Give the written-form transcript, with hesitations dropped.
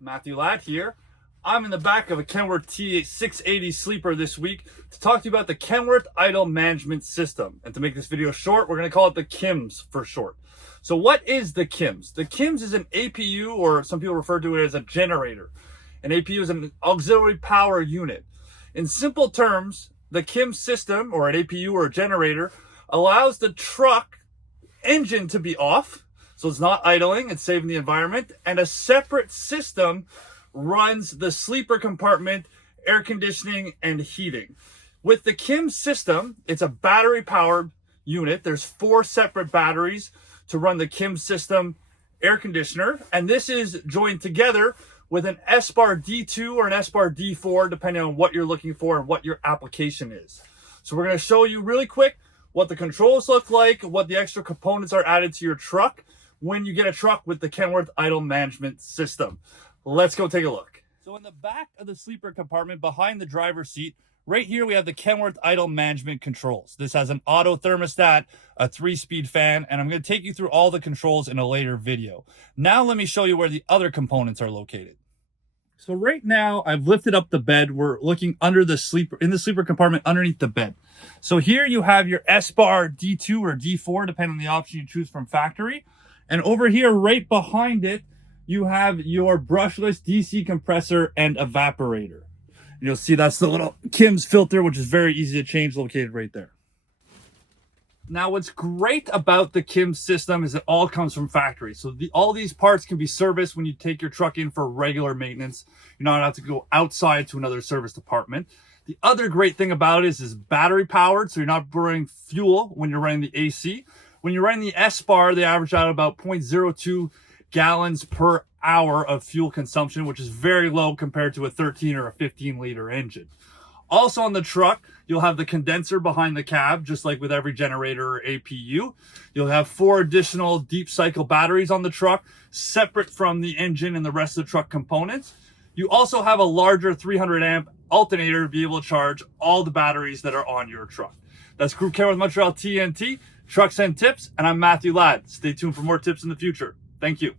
Matthew.Ladd here. I'm in the back of a Kenworth T680 sleeper this week to talk to you about the Kenworth Idle Management System. And to make this video short, we're going to call it the K.I.M.S for short. So what is the K.I.M.S? The K.I.M.S is an APU, or some people refer to it as a generator. An APU is an auxiliary power unit. In simple terms, the K.I.M.S system, or an APU or a generator, allows the truck engine to be off, so it's not idling, it's saving the environment, and a separate system runs the sleeper compartment, air conditioning, and heating. With the K.I.M.S system, it's a battery-powered unit. There's 4 separate batteries to run the K.I.M.S system air conditioner, and this is joined together with an S-bar D2 or an S-bar D4, depending on what you're looking for and what your application is. So we're going to show you really quick what the controls look like, what the extra components are added to your truck when you get a truck with the Kenworth Idle Management System. Let's go take a look. So in the back of the sleeper compartment behind the driver's seat, right here we have the Kenworth Idle Management controls. This has an auto thermostat, a 3-speed fan, and I'm going to take you through all the controls in a later video. Now let me show you where the other components are located. So right now I've lifted up the bed. We're looking under the sleeper, in the sleeper compartment underneath the bed. So here you have your S-bar D2 or D4, depending on the option you choose from factory. And over here, right behind it, you have your brushless DC compressor and evaporator. You'll see that's the little K.I.M.S filter, which is very easy to change, located right there. Now, what's great about the K.I.M.S system is it all comes from factory. So all these parts can be serviced when you take your truck in for regular maintenance. You don't have to go outside to another service department. The other great thing about it is battery powered, so you're not burning fuel when you're running the AC. When you're running the S-bar, they average out about 0.02 gallons per hour of fuel consumption, which is very low compared to a 13 or a 15 liter engine. Also on the truck, you'll have the condenser behind the cab, just like with every generator or APU. You'll have 4 additional deep cycle batteries on the truck, separate from the engine and the rest of the truck components. You also have a larger 300 amp alternator to be able to charge all the batteries that are on your truck. That's Groupe with Montreal T.N.T, Trucksntips, and I'm Matthew.Ladd. Stay tuned for more tips in the future. Thank you.